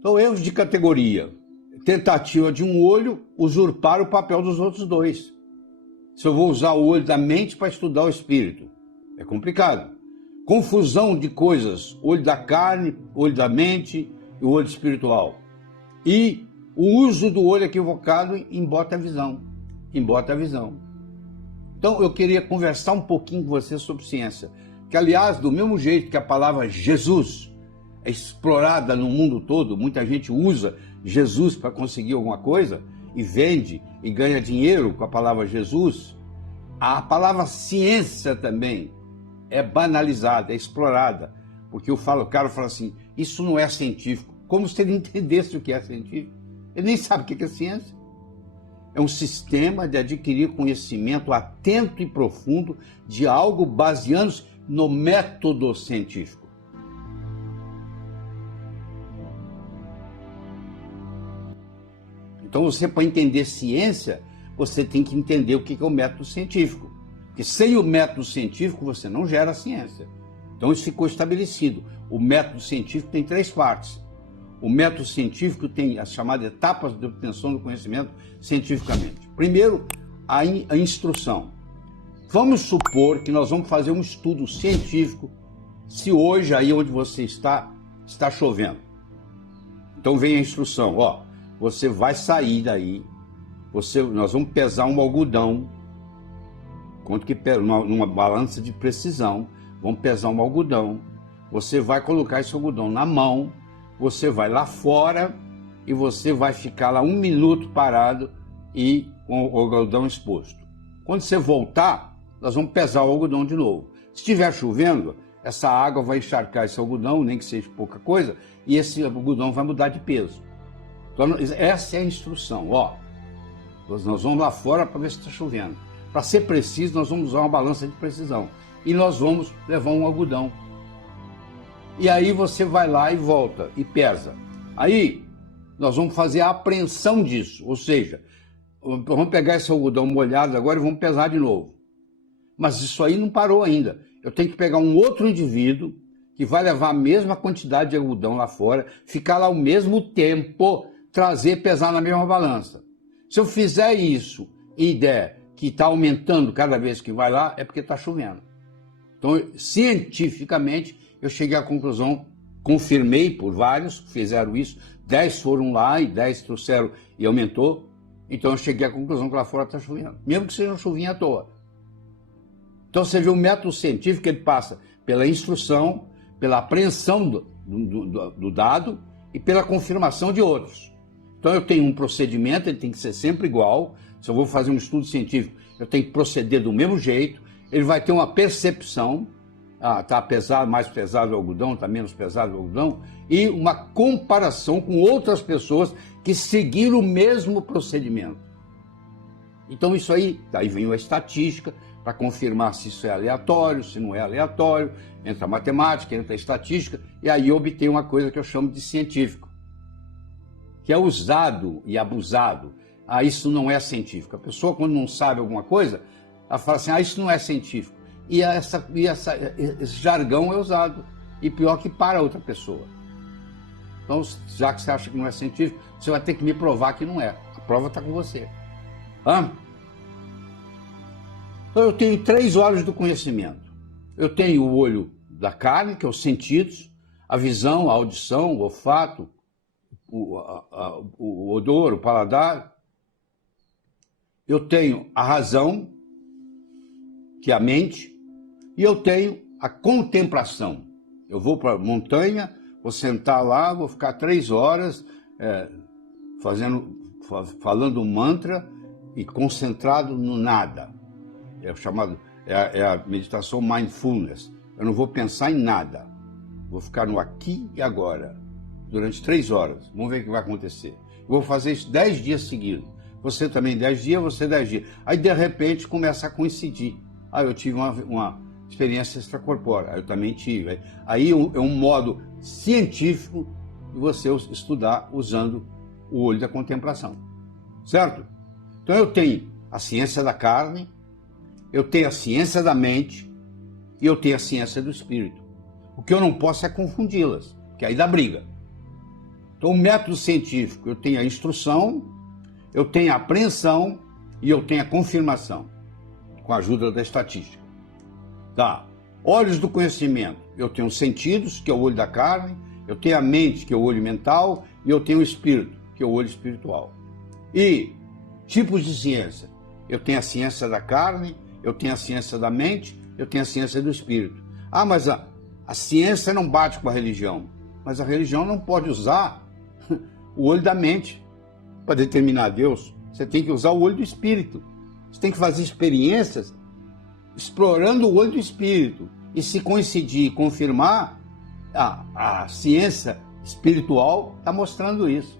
Então, erros de categoria. Tentativa de um olho usurpar o papel dos outros dois. Se eu vou usar o olho da mente para estudar o espírito, é complicado. Confusão de coisas, olho da carne, olho da mente e o olho espiritual. E o uso do olho equivocado embota a visão. Embota a visão. Então, eu queria conversar um pouquinho com você sobre ciência. Que, aliás, do mesmo jeito que a palavra Jesus é explorada no mundo todo, muita gente usa Jesus para conseguir alguma coisa e vende e ganha dinheiro com a palavra Jesus, a palavra ciência também é banalizada, é explorada. Porque o cara fala assim, isso não é científico. Como se ele entendesse o que é científico. Ele nem sabe o que é ciência. É um sistema de adquirir conhecimento atento e profundo de algo baseando-se no método científico. Então, você, para entender ciência, você tem que entender o que é o método científico. Porque sem o método científico, você não gera ciência. Então, isso ficou estabelecido. O método científico tem 3 partes. O método científico tem as chamadas etapas de obtenção do conhecimento cientificamente. Primeiro, a instrução. Vamos supor que nós vamos fazer um estudo científico se hoje, aí onde você está chovendo. Então vem a instrução, ó, você vai sair daí, nós vamos pesar um algodão, quanto que numa balança de precisão, vamos pesar um algodão, você vai colocar esse algodão na mão, você vai lá fora e você vai ficar lá 1 minuto parado e com o algodão exposto. Quando você voltar, nós vamos pesar o algodão de novo. Se estiver chovendo, essa água vai encharcar esse algodão, nem que seja pouca coisa, e esse algodão vai mudar de peso. Então, essa é a instrução. Ó, nós vamos lá fora para ver se está chovendo. Para ser preciso, nós vamos usar uma balança de precisão. E nós vamos levar um algodão. E aí você vai lá e volta e pesa. Aí nós vamos fazer a apreensão disso. Ou seja, vamos pegar esse algodão molhado agora e vamos pesar de novo. Mas isso aí não parou ainda. Eu tenho que pegar um outro indivíduo que vai levar a mesma quantidade de algodão lá fora, ficar lá o mesmo tempo, trazer, pesar na mesma balança. Se eu fizer isso e der que está aumentando cada vez que vai lá, é porque está chovendo. Então, cientificamente, eu cheguei à conclusão, confirmei por vários que fizeram isso, 10 foram lá e 10 trouxeram e aumentou. Então, eu cheguei à conclusão que lá fora está chovendo, mesmo que seja uma chuvinha à toa. Então, você vê o método científico, ele passa pela instrução, pela apreensão do dado e pela confirmação de outros. Então, eu tenho um procedimento, ele tem que ser sempre igual. Se eu vou fazer um estudo científico, eu tenho que proceder do mesmo jeito. Ele vai ter uma percepção, está pesado, mais pesado o algodão, está menos pesado o algodão, e uma comparação com outras pessoas que seguiram o mesmo procedimento. Então, isso aí, daí vem a estatística, para confirmar se isso é aleatório, se não é aleatório, entra a matemática, entra a estatística, e aí eu obtenho uma coisa que eu chamo de científico, que é usado e abusado. Isso não é científico. A pessoa, quando não sabe alguma coisa, ela fala assim, isso não é científico. E esse jargão é usado, e pior que para outra pessoa. Então, já que você acha que não é científico, você vai ter que me provar que não é. A prova está com você. Então, eu tenho 3 olhos do conhecimento. Eu tenho o olho da carne, que é os sentidos, a visão, a audição, o olfato, o odor, o paladar. Eu tenho a razão, que é a mente, e eu tenho a contemplação. Eu vou para a montanha, vou sentar lá, vou ficar 3 horas falando um mantra e concentrado no nada. É a meditação mindfulness. Eu não vou pensar em nada. Vou ficar no aqui e agora, durante 3 horas. Vamos ver o que vai acontecer. Eu vou fazer isso 10 dias seguidos. Você também 10 dias, você 10 dias. Aí, de repente, começa a coincidir. Eu tive uma experiência extracorpórea. Eu também tive. Aí é um modo científico de você estudar usando o olho da contemplação. Certo? Então, eu tenho a ciência da carne, eu tenho a ciência da mente e eu tenho a ciência do espírito. O que eu não posso é confundi-las, porque aí dá briga. Então, o método científico, eu tenho a instrução, eu tenho a apreensão e eu tenho a confirmação, com a ajuda da estatística. Tá. Olhos do conhecimento, eu tenho os sentidos, que é o olho da carne, eu tenho a mente, que é o olho mental, e eu tenho o espírito, que é o olho espiritual. E tipos de ciência, eu tenho a ciência da carne, eu tenho a ciência da mente, eu tenho a ciência do espírito. Ah, mas a ciência não bate com a religião. Mas a religião não pode usar o olho da mente para determinar Deus. Você tem que usar o olho do espírito. Você tem que fazer experiências explorando o olho do espírito. E se coincidir e confirmar, a ciência espiritual está mostrando isso.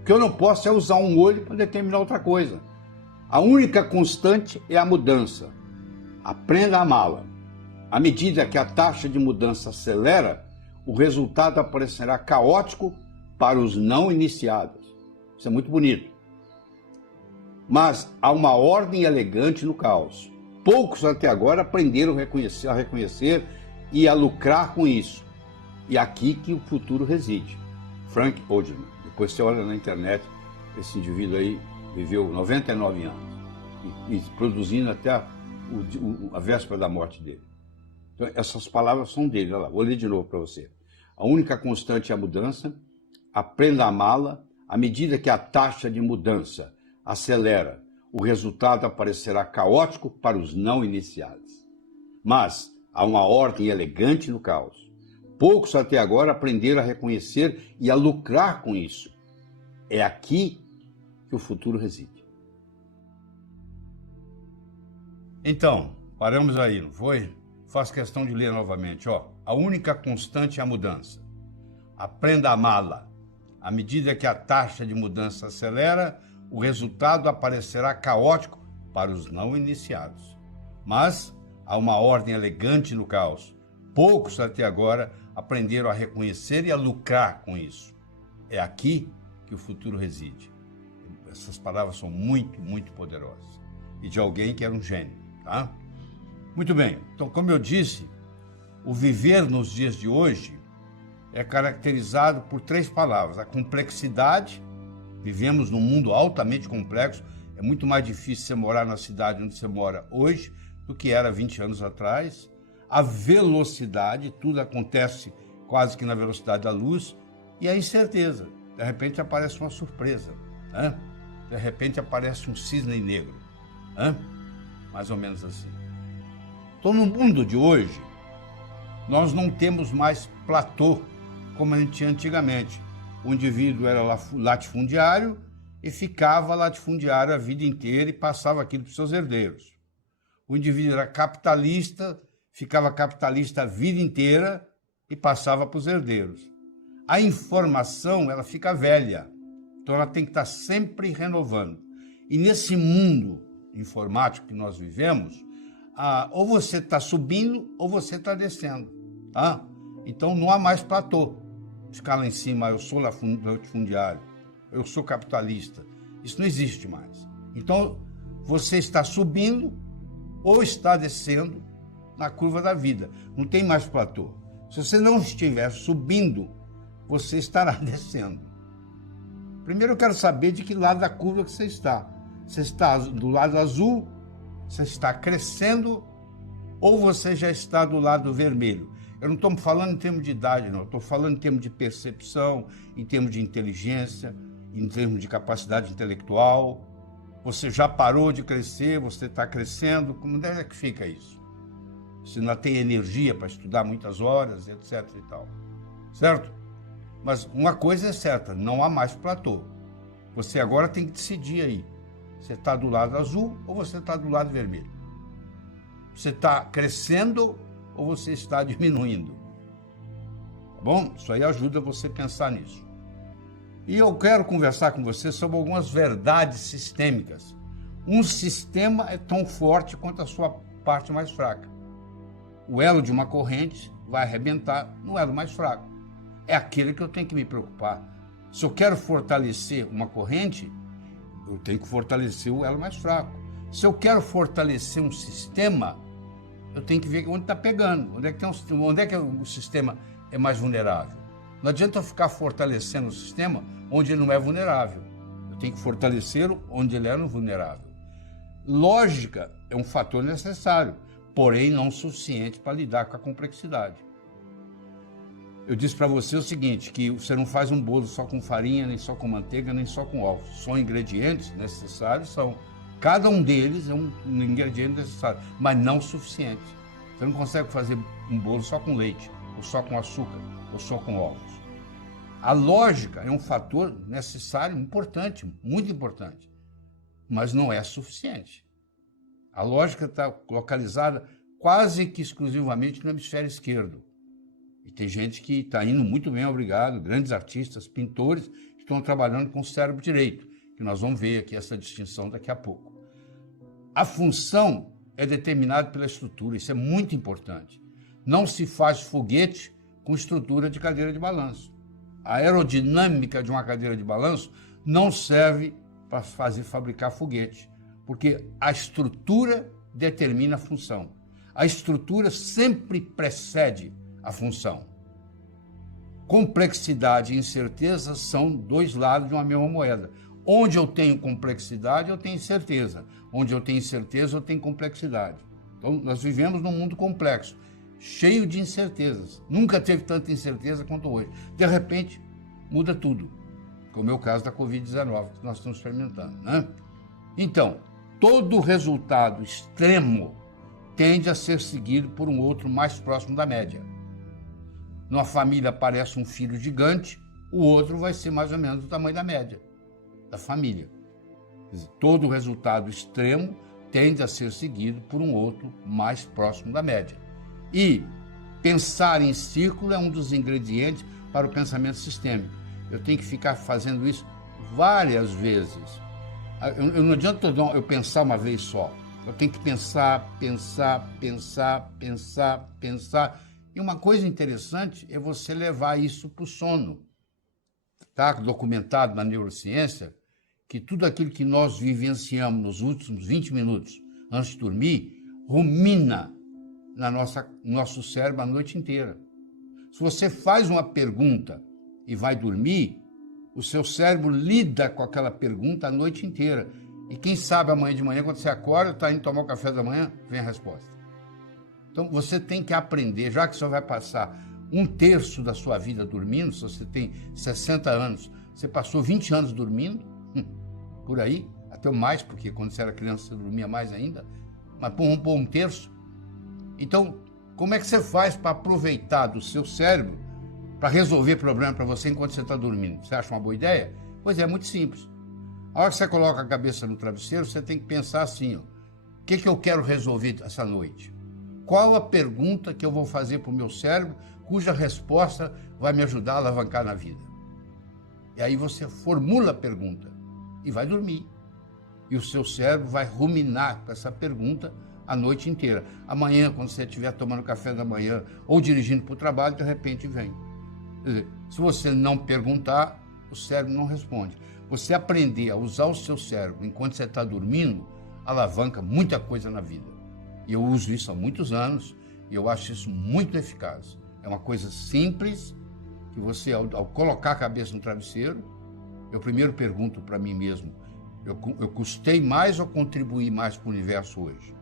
O que eu não posso é usar um olho para determinar outra coisa. A única constante é a mudança. Aprenda a amá-la. À medida que a taxa de mudança acelera, o resultado aparecerá caótico para os não iniciados. Isso é muito bonito. Mas há uma ordem elegante no caos. Poucos até agora aprenderam a reconhecer e a lucrar com isso. E é aqui que o futuro reside. Frank Oldman. Depois você olha na internet, esse indivíduo aí viveu 99 anos. E produzindo até a véspera da morte dele. Então, essas palavras são dele. Olha lá, vou ler de novo para você. A única constante é a mudança. Aprenda a amá-la. À medida que a taxa de mudança acelera, o resultado aparecerá caótico para os não iniciados. Mas há uma ordem elegante no caos. Poucos até agora aprenderam a reconhecer e a lucrar com isso. É aqui que o futuro reside. Então, paramos aí, não foi? Faço questão de ler novamente. A única constante é a mudança. Aprenda a amá-la. À medida que a taxa de mudança acelera, o resultado aparecerá caótico para os não iniciados. Mas há uma ordem elegante no caos. Poucos até agora aprenderam a reconhecer e a lucrar com isso. É aqui que o futuro reside. Essas palavras são muito, muito poderosas. E de alguém que era um gênio, tá? Muito bem. Então, como eu disse, o viver nos dias de hoje é caracterizado por 3 palavras. A complexidade. Vivemos num mundo altamente complexo. É muito mais difícil você morar na cidade onde você mora hoje do que era 20 anos atrás. A velocidade, tudo acontece quase que na velocidade da luz. E a incerteza. De repente aparece uma surpresa, né? De repente aparece um cisne negro, né? Mais ou menos assim. Então, no mundo de hoje, nós não temos mais platô como a gente tinha antigamente. O indivíduo era latifundiário e ficava latifundiário a vida inteira e passava aquilo para os seus herdeiros. O indivíduo era capitalista, ficava capitalista a vida inteira e passava para os herdeiros. A informação, ela fica velha, então ela tem que estar sempre renovando. E nesse mundo informático que nós vivemos, ou você está subindo ou você está descendo, tá? Então não há mais platô. Ficar lá em cima, eu sou latifundiário, eu sou capitalista. Isso não existe mais. Então você está subindo ou está descendo na curva da vida. Não tem mais platô. Se você não estiver subindo, você estará descendo. Primeiro eu quero saber de que lado da curva que você está. Você está do lado azul, você está crescendo, ou você já está do lado vermelho. Eu não estou falando em termos de idade, não. Eu estou falando em termos de percepção, em termos de inteligência, em termos de capacidade intelectual. Você já parou de crescer, você está crescendo. Como é que fica isso? Você ainda tem energia para estudar muitas horas, etc. e tal. Certo? Mas uma coisa é certa, não há mais platô. Você agora tem que decidir aí. Você está do lado azul ou você está do lado vermelho? Você está crescendo ou você está diminuindo? Tá bom? Isso aí ajuda você a pensar nisso. E eu quero conversar com você sobre algumas verdades sistêmicas. Um sistema é tão forte quanto a sua parte mais fraca. O elo de uma corrente vai arrebentar no elo mais fraco. É aquele que eu tenho que me preocupar. Se eu quero fortalecer uma corrente, eu tenho que fortalecer o elo mais fraco. Se eu quero fortalecer um sistema, eu tenho que ver onde está pegando, onde é que o sistema é mais vulnerável. Não adianta eu ficar fortalecendo o sistema onde ele não é vulnerável. Eu tenho que fortalecer onde ele é vulnerável. Lógica é um fator necessário, porém não suficiente para lidar com a complexidade. Eu disse para você o seguinte, que você não faz um bolo só com farinha, nem só com manteiga, nem só com ovos. São ingredientes necessários, são. Cada um deles é um ingrediente necessário, mas não suficiente. Você não consegue fazer um bolo só com leite, ou só com açúcar, ou só com ovos. A lógica é um fator necessário, importante, muito importante, mas não é suficiente. A lógica está localizada quase que exclusivamente no hemisfério esquerdo. E tem gente que está indo muito bem, obrigado, grandes artistas, pintores, que estão trabalhando com o cérebro direito, que nós vamos ver aqui essa distinção daqui a pouco. A função é determinada pela estrutura, isso é muito importante. Não se faz foguete com estrutura de cadeira de balanço. A aerodinâmica de uma cadeira de balanço não serve para fabricar foguete, porque a estrutura determina a função. A estrutura sempre precede a função. Complexidade e incerteza são dois lados de uma mesma moeda. Onde eu tenho complexidade, eu tenho incerteza. Onde eu tenho incerteza, eu tenho complexidade. Então, nós vivemos num mundo complexo, cheio de incertezas. Nunca teve tanta incerteza quanto hoje. De repente, muda tudo. Como é o caso da Covid-19, que nós estamos experimentando, né? Então, todo resultado extremo tende a ser seguido por um outro mais próximo da média. Numa família aparece um filho gigante, o outro vai ser mais ou menos do tamanho da média da família. Quer dizer, todo resultado extremo tende a ser seguido por um outro mais próximo da média. E pensar em círculo é um dos ingredientes para o pensamento sistêmico. Eu tenho que ficar fazendo isso várias vezes. Não adianta eu pensar uma vez só. Eu tenho que pensar. E uma coisa interessante é você levar isso para o sono. Está documentado na neurociência que tudo aquilo que nós vivenciamos nos últimos 20 minutos antes de dormir rumina no nosso cérebro a noite inteira. Se você faz uma pergunta e vai dormir, o seu cérebro lida com aquela pergunta a noite inteira. E quem sabe amanhã de manhã, quando você acorda, está indo tomar o café da manhã, vem a resposta. Então, você tem que aprender, já que você vai passar 1/3 da sua vida dormindo, se você tem 60 anos, você passou 20 anos dormindo, por aí, até mais, porque quando você era criança você dormia mais ainda, mas por 1/3. Então, como é que você faz para aproveitar do seu cérebro para resolver problema para você enquanto você está dormindo? Você acha uma boa ideia? Pois é, muito simples. A hora que você coloca a cabeça no travesseiro, você tem que pensar assim, ó, o que eu quero resolver essa noite? Qual a pergunta que eu vou fazer para o meu cérebro, cuja resposta vai me ajudar a alavancar na vida? E aí você formula a pergunta e vai dormir. E o seu cérebro vai ruminar com essa pergunta a noite inteira. Amanhã, quando você estiver tomando café da manhã ou dirigindo para o trabalho, de repente vem. Quer dizer, se você não perguntar, o cérebro não responde. Você aprender a usar o seu cérebro enquanto você está dormindo, alavanca muita coisa na vida. E eu uso isso há muitos anos e eu acho isso muito eficaz. É uma coisa simples que você, ao colocar a cabeça no travesseiro, eu primeiro pergunto para mim mesmo, eu custei mais ou contribuí mais para o universo hoje?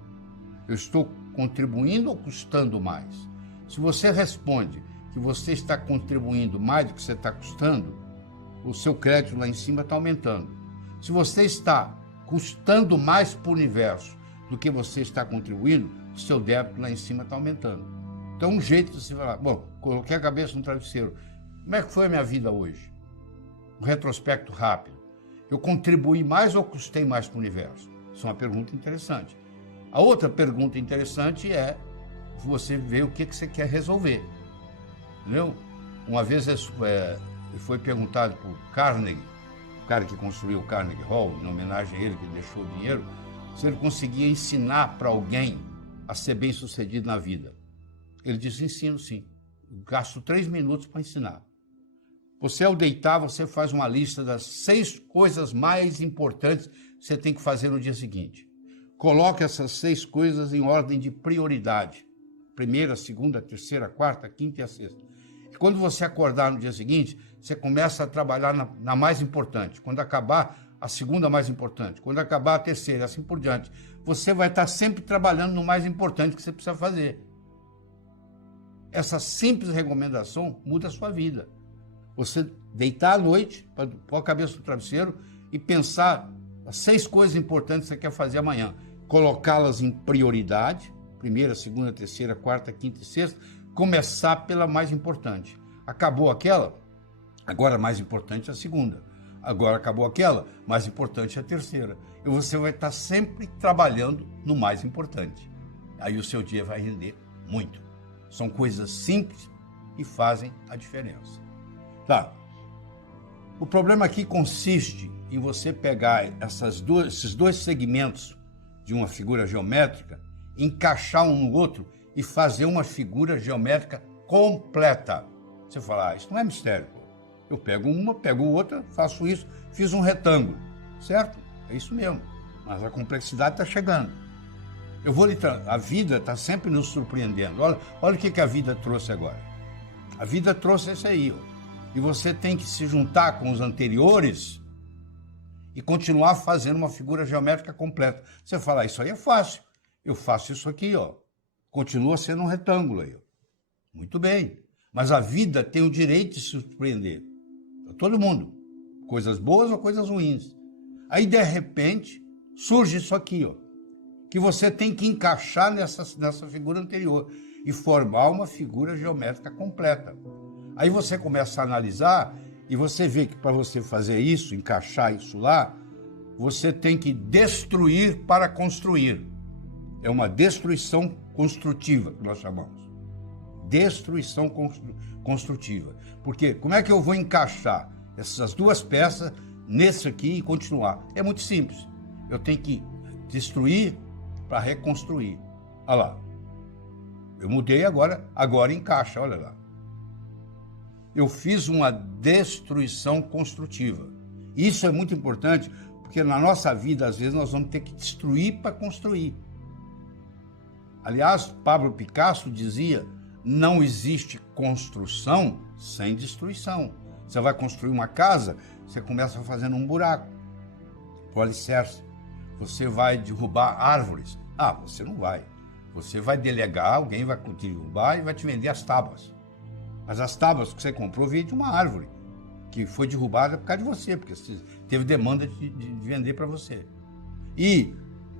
Eu estou contribuindo ou custando mais? Se você responde que você está contribuindo mais do que você está custando, o seu crédito lá em cima está aumentando. Se você está custando mais para o universo do que você está contribuindo, o seu débito lá em cima está aumentando. Então, um jeito de você falar, bom, coloquei a cabeça no travesseiro, como é que foi a minha vida hoje? Um retrospecto rápido. Eu contribuí mais ou custei mais para o universo? Isso é uma pergunta interessante. A outra pergunta interessante é você ver o que você quer resolver. Entendeu? Uma vez foi perguntado por Carnegie, o cara que construiu o Carnegie Hall, em homenagem a ele, que deixou o dinheiro, se ele conseguia ensinar para alguém a ser bem-sucedido na vida. Ele disse, ensino sim. Gasto 3 minutos para ensinar. Você, ao deitar, você faz uma lista das 6 coisas mais importantes que você tem que fazer no dia seguinte. Coloque essas 6 coisas em ordem de prioridade. Primeira, segunda, terceira, quarta, quinta e a sexta. quando você acordar no dia seguinte, você começa a trabalhar na mais importante. Quando acabar, a segunda mais importante. Quando acabar, a terceira, assim por diante. Você vai estar sempre trabalhando no mais importante que você precisa fazer. Essa simples recomendação muda a sua vida. Você deitar à noite, pôr a cabeça no travesseiro e pensar as 6 coisas importantes que você quer fazer amanhã. Colocá-las em prioridade, primeira, segunda, terceira, quarta, quinta e sexta, começar pela mais importante. Acabou aquela, agora mais importante é a segunda. Agora acabou aquela, mais importante é a terceira. E você vai estar sempre trabalhando no mais importante. Aí o seu dia vai render muito. São coisas simples e fazem a diferença. Tá. O problema aqui consiste em você pegar esses dois segmentos de uma figura geométrica, encaixar um no outro e fazer uma figura geométrica completa. Você fala, isso não é mistério. Eu pego uma, pego outra, faço isso, fiz um retângulo, certo? É isso mesmo. Mas a complexidade está chegando. A vida está sempre nos surpreendendo. Olha o que a vida trouxe agora. A vida trouxe isso aí, ó. E você tem que se juntar com os anteriores e continuar fazendo uma figura geométrica completa. Você fala, isso aí é fácil. Eu faço isso aqui, ó. Continua sendo um retângulo aí, ó. Muito bem. Mas a vida tem o direito de se surpreender. Todo mundo. Coisas boas ou coisas ruins. Aí, de repente, surge isso aqui, ó. Que você tem que encaixar nessa figura anterior e formar uma figura geométrica completa. Aí você começa a analisar e você vê que para você fazer isso, encaixar isso lá, você tem que destruir para construir. É uma destruição construtiva que nós chamamos. Destruição construtiva. Porque como é que eu vou encaixar essas duas peças nesse aqui e continuar? É muito simples. Eu tenho que destruir para reconstruir. Olha lá. Eu mudei agora encaixa, olha lá. Eu fiz uma destruição construtiva. Isso é muito importante, porque na nossa vida, às vezes, nós vamos ter que destruir para construir. Aliás, Pablo Picasso dizia, não existe construção sem destruição. Você vai construir uma casa, você começa fazendo um buraco, o alicerce. Você vai derrubar árvores. Você não vai. Você vai delegar, alguém vai derrubar e vai te vender as tábuas. Mas as tábuas que você comprou veio de uma árvore que foi derrubada por causa de você, porque você teve demanda de vender para você. E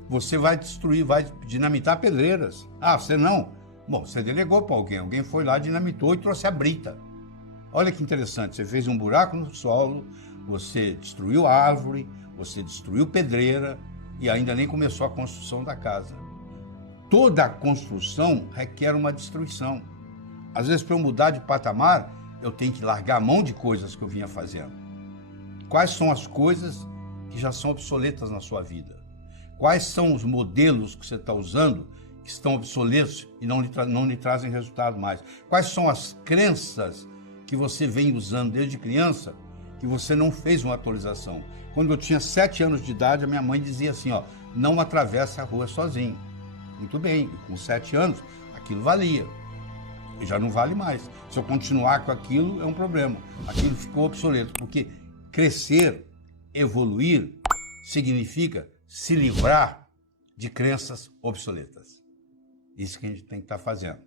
você vai destruir, vai dinamitar pedreiras. Você não? Bom, você delegou para alguém. Alguém foi lá, dinamitou e trouxe a brita. Olha que interessante. Você fez um buraco no solo, você destruiu a árvore, você destruiu pedreira e ainda nem começou a construção da casa. Toda a construção requer uma destruição. Às vezes, para eu mudar de patamar, eu tenho que largar a mão de coisas que eu vinha fazendo. Quais são as coisas que já são obsoletas na sua vida? Quais são os modelos que você está usando que estão obsoletos e não lhe trazem resultado mais? Quais são as crenças que você vem usando desde criança que você não fez uma atualização? Quando eu tinha 7 anos de idade, a minha mãe dizia assim, não atravesse a rua sozinho. Muito bem, com 7 anos, aquilo valia. E já não vale mais. Se eu continuar com aquilo, é um problema. Aquilo ficou obsoleto, porque crescer, evoluir, significa se livrar de crenças obsoletas. Isso que a gente tem que estar fazendo.